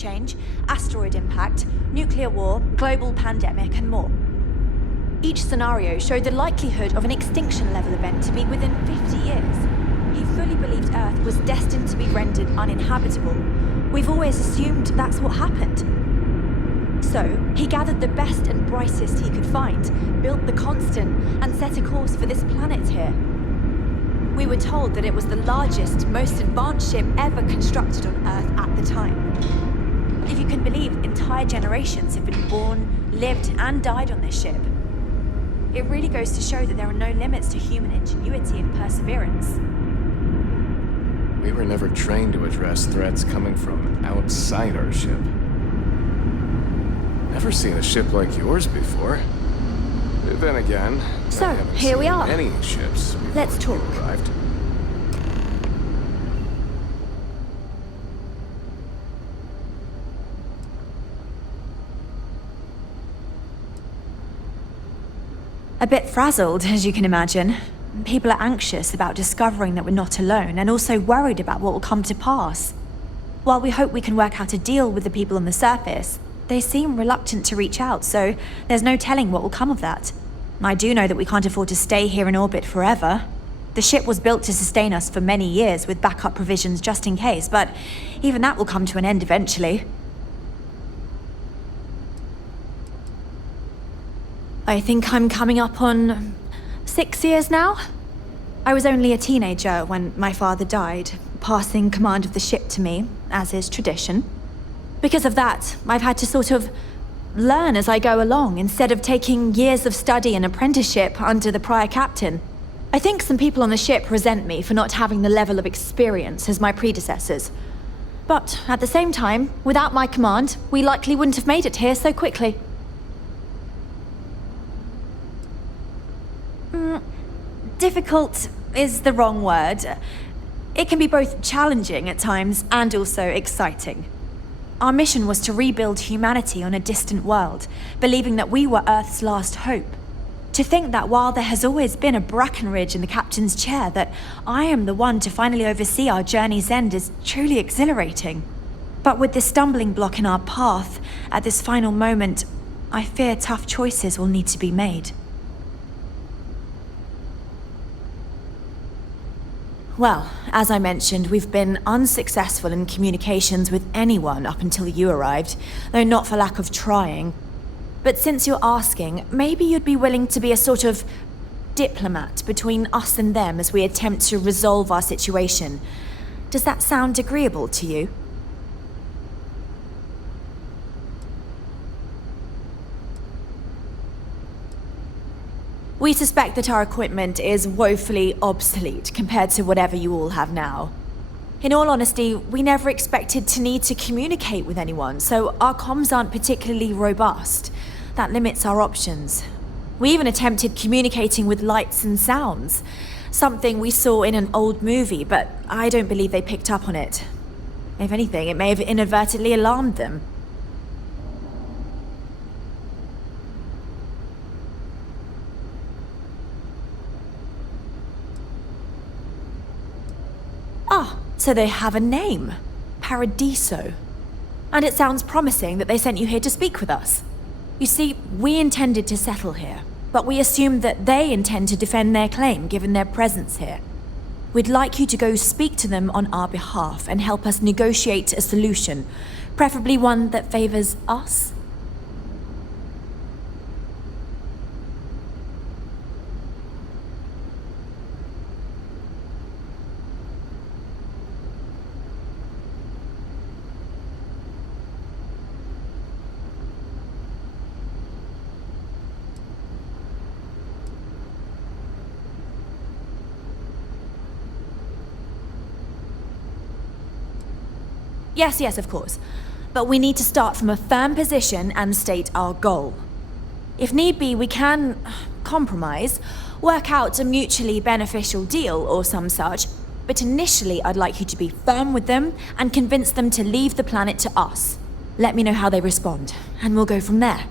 change, asteroid impact, nuclear war, global pandemic, and more. Each scenario showed the likelihood of an extinction-level event to be within 50 years. He fully believed Earth was destined to be rendered uninhabitable. We've always assumed that's what happened. So, he gathered the best and brightest he could find, built the Constant, and set a course for this planet here. We were told that it was the largest, most advanced ship ever constructed on Earth at the time. If you can believe, entire generations have been born, lived, and died on this ship. It really goes to show that there are no limits to human ingenuity and perseverance. We were never trained to address threats coming from outside our ship. Never seen a ship like yours before. Then again, So, I haven't here we seen are. Any ships before Let's you talk. arrived. A bit frazzled, as you can imagine. People are anxious about discovering that we're not alone, and also worried about what will come to pass. While we hope we can work out a deal with the people on the surface, they seem reluctant to reach out, so there's no telling what will come of that. I do know that we can't afford to stay here in orbit forever. The ship was built to sustain us for many years with backup provisions just in case, but even that will come to an end eventually. I think I'm coming up on 6 years now. I was only a teenager when my father died, passing command of the ship to me, as is tradition. Because of that, I've had to sort of learn as I go along, instead of taking years of study and apprenticeship under the prior captain. I think some people on the ship resent me for not having the level of experience as my predecessors. But at the same time, without my command, we likely wouldn't have made it here so quickly. Difficult is the wrong word. It can be both challenging at times and also exciting. Our mission was to rebuild humanity on a distant world, believing that we were Earth's last hope. To think that while there has always been a Brackenridge in the captain's chair, that I am the one to finally oversee our journey's end is truly exhilarating. But with this stumbling block in our path, at this final moment, I fear tough choices will need to be made. Well, as I mentioned, we've been unsuccessful in communications with anyone up until you arrived, though not for lack of trying. But since you're asking, maybe you'd be willing to be a sort of diplomat between us and them as we attempt to resolve our situation. Does that sound agreeable to you? We suspect that our equipment is woefully obsolete compared to whatever you all have now. In all honesty, we never expected to need to communicate with anyone, so our comms aren't particularly robust. That limits our options. We even attempted communicating with lights and sounds, something we saw in an old movie, but I don't believe they picked up on it. If anything, it may have inadvertently alarmed them. So they have a name. Paradiso. And it sounds promising that they sent you here to speak with us. You see, we intended to settle here, but we assumed that they intend to defend their claim given their presence here. We'd like you to go speak to them on our behalf and help us negotiate a solution, preferably one that favors us. Yes, of course. But we need to start from a firm position and state our goal. If need be, we can compromise, work out a mutually beneficial deal or some such, but initially I'd like you to be firm with them and convince them to leave the planet to us. Let me know how they respond, and we'll go from there.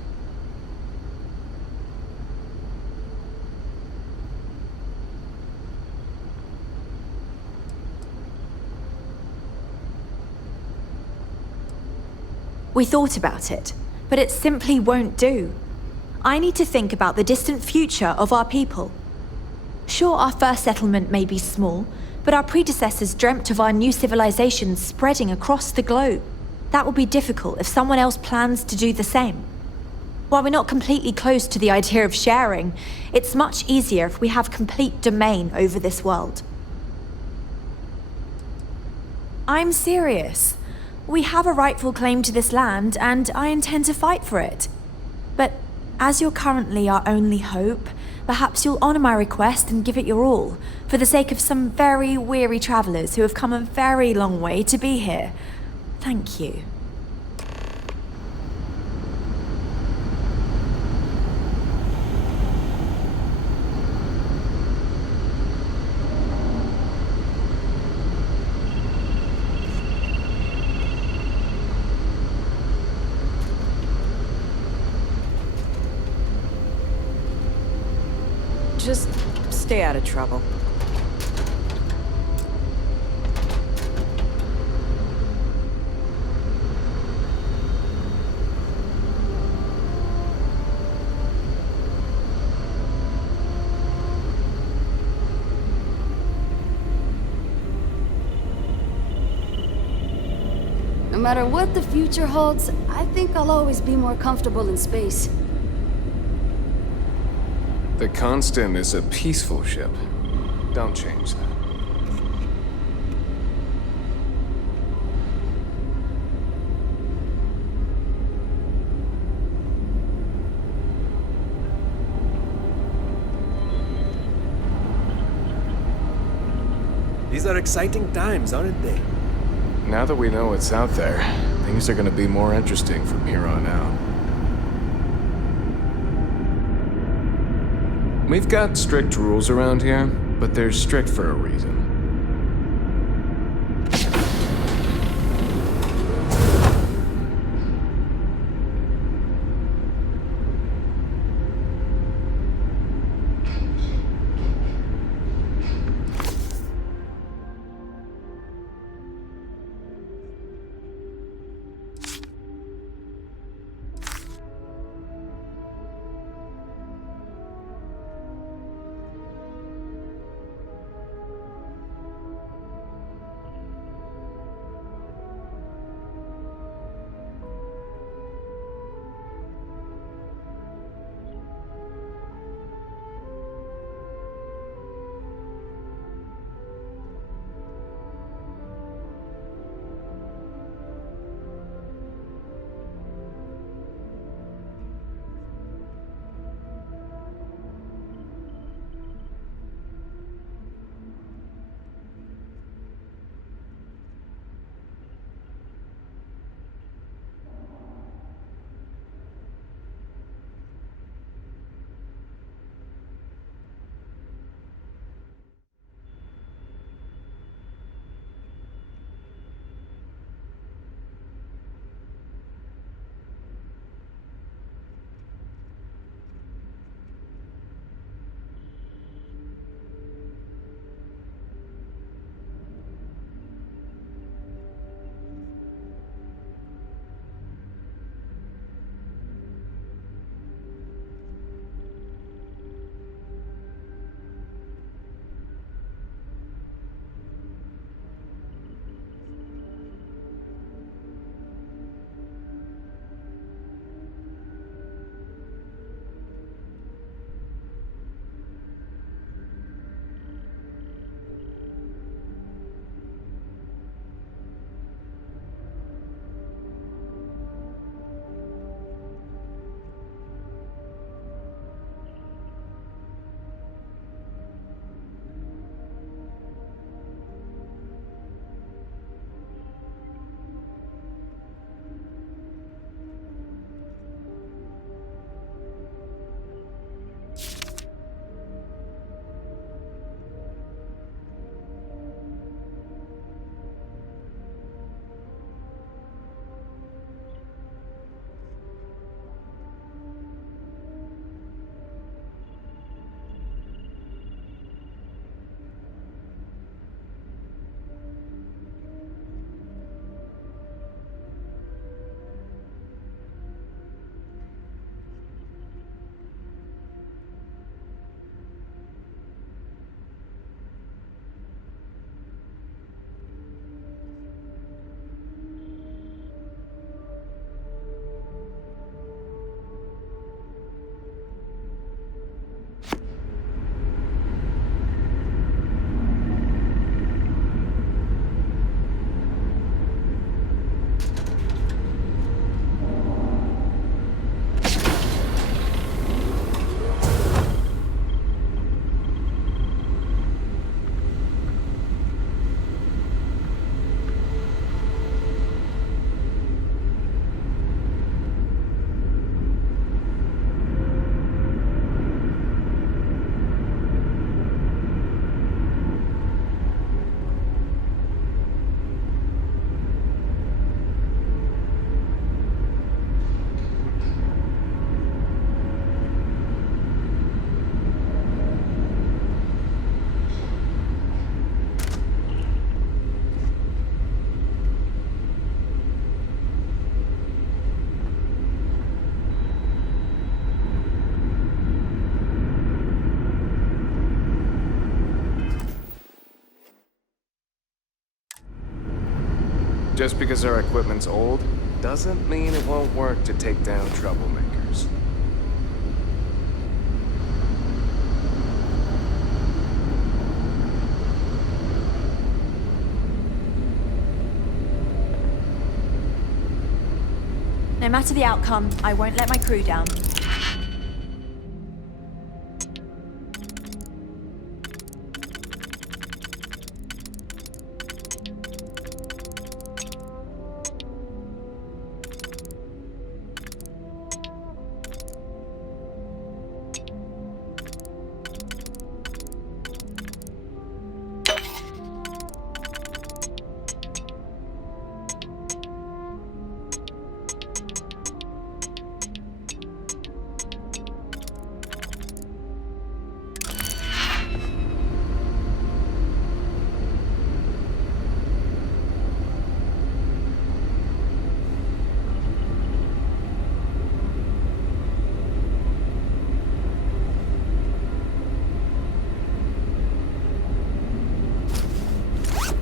We thought about it, but it simply won't do. I need to think about the distant future of our people. Sure, our first settlement may be small, but our predecessors dreamt of our new civilization spreading across the globe. That will be difficult if someone else plans to do the same. While we're not completely close to the idea of sharing, it's much easier if we have complete domain over this world. I'm serious. We have a rightful claim to this land, and I intend to fight for it. But as you're currently our only hope, perhaps you'll honor my request and give it your all, for the sake of some very weary travelers who have come a very long way to be here. Thank you. Just stay out of trouble. No matter what the future holds, I think I'll always be more comfortable in space. The Constant is a peaceful ship. Don't change that. These are exciting times, aren't they? Now that we know what's out there, things are gonna be more interesting from here on out. We've got strict rules around here, but they're strict for a reason. Just because our equipment's old, doesn't mean it won't work to take down troublemakers. No matter the outcome, I won't let my crew down.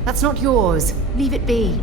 That's not yours. Leave it be.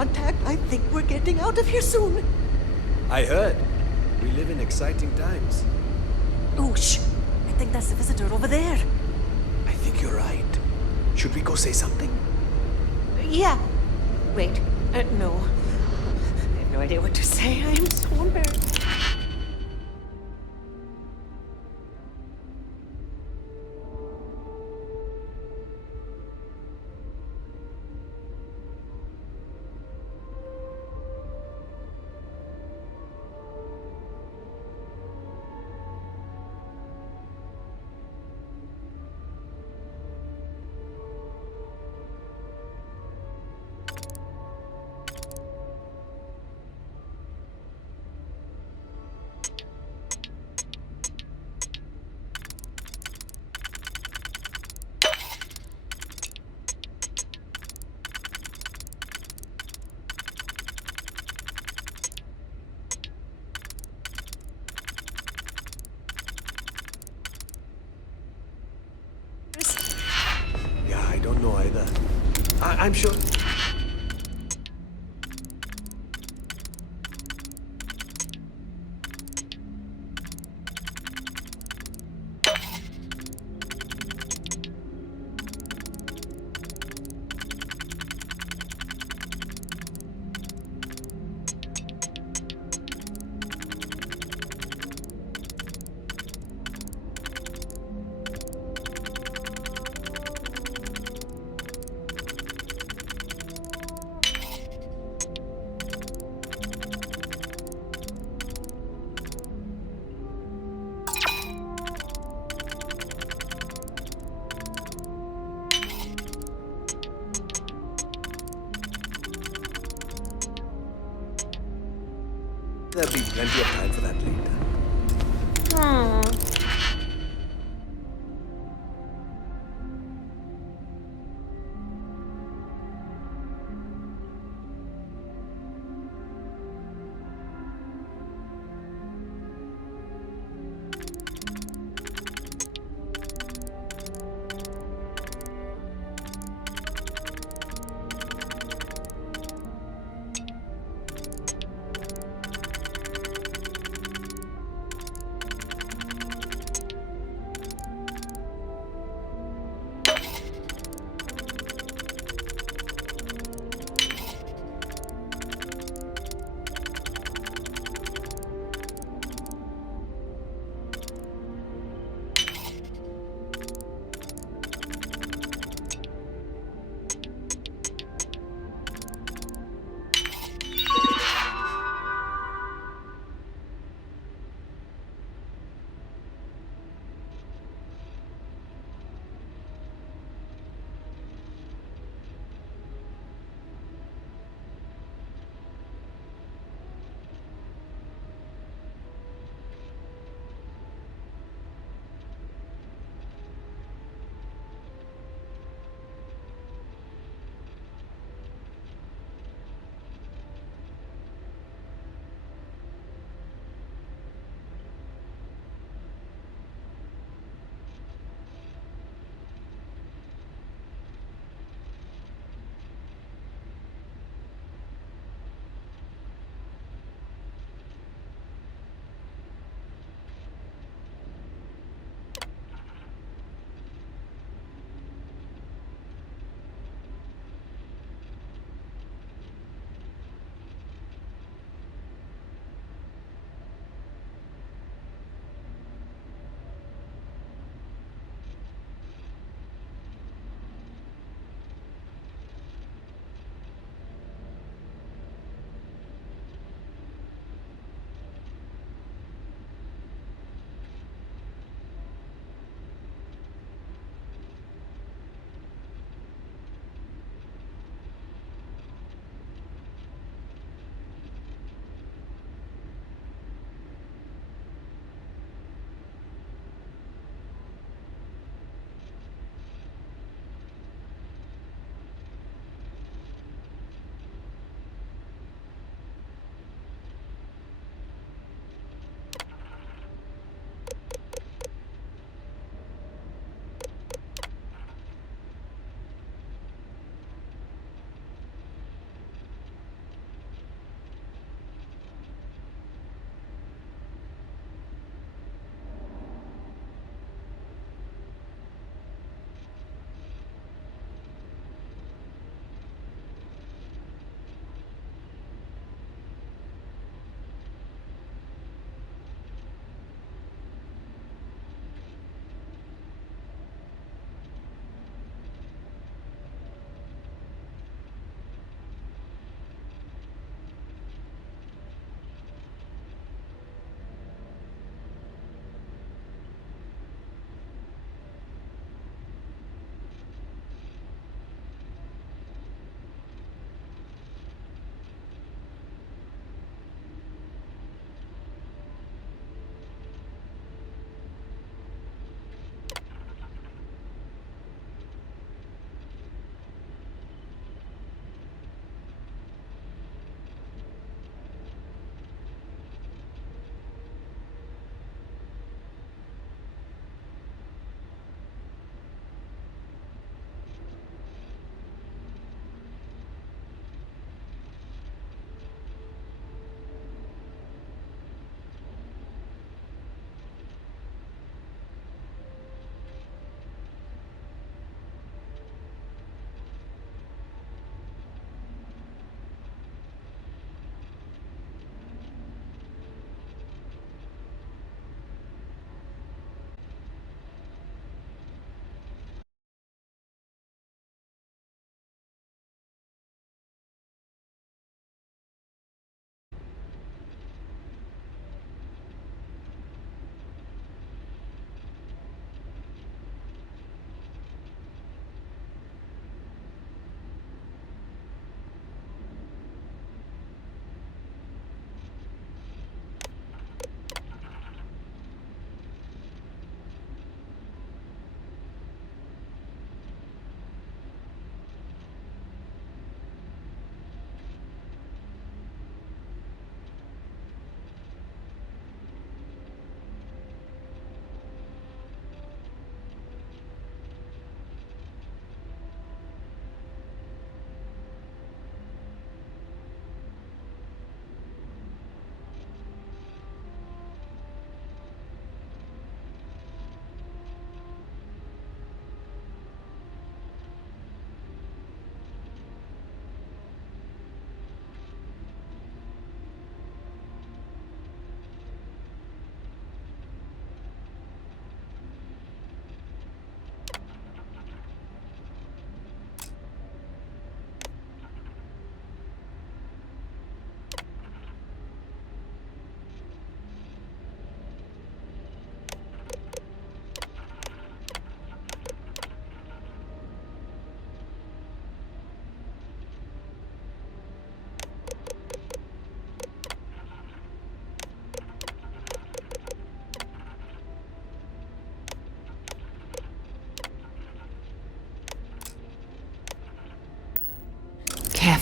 contact. I think we're getting out of here soon. I heard. We live in exciting times. Oh, shh. I think that's the visitor over there. I think you're right. Should we go say something? Yeah. Wait. No. I have no idea what to say. I am so embarrassed. Yeah, I don't know either. I'm sure. There'll be plenty of time for that later.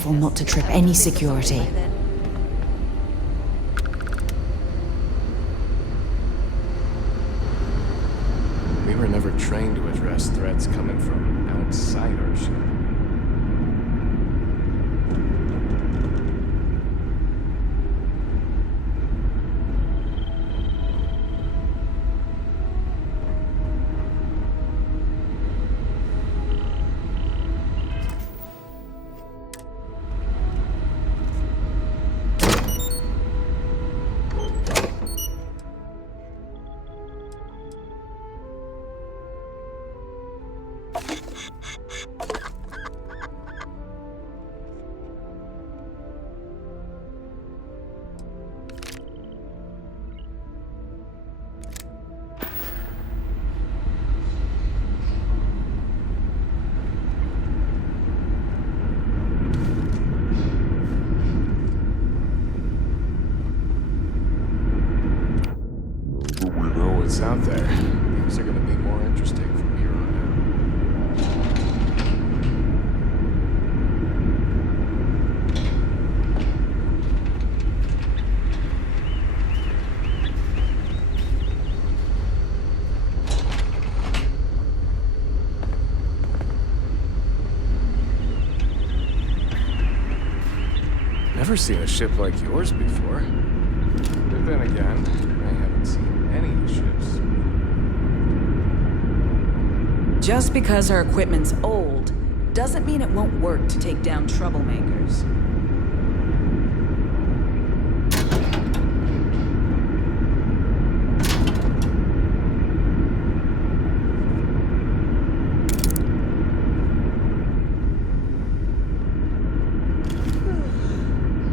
careful not to trip any security. We were never trained to address threats coming from outside our ship. We know what's out there. Things are gonna be more interesting from here on out. Never seen a ship like yours before. But then again, I haven't seen any ships. Just because our equipment's old, doesn't mean it won't work to take down troublemakers.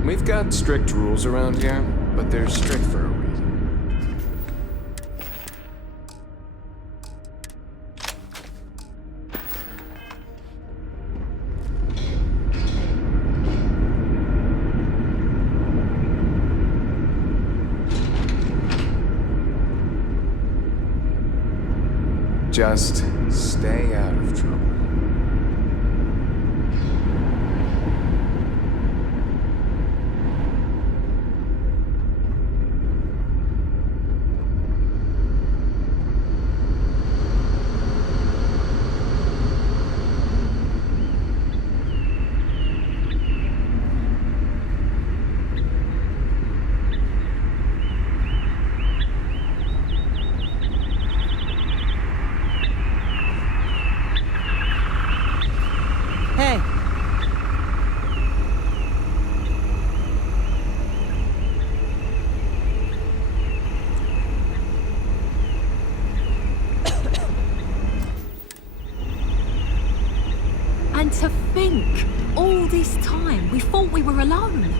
We've got strict rules around here, but they're strict for a reason. Just stay out of trouble. Hey, And to think, all this time we thought we were alone.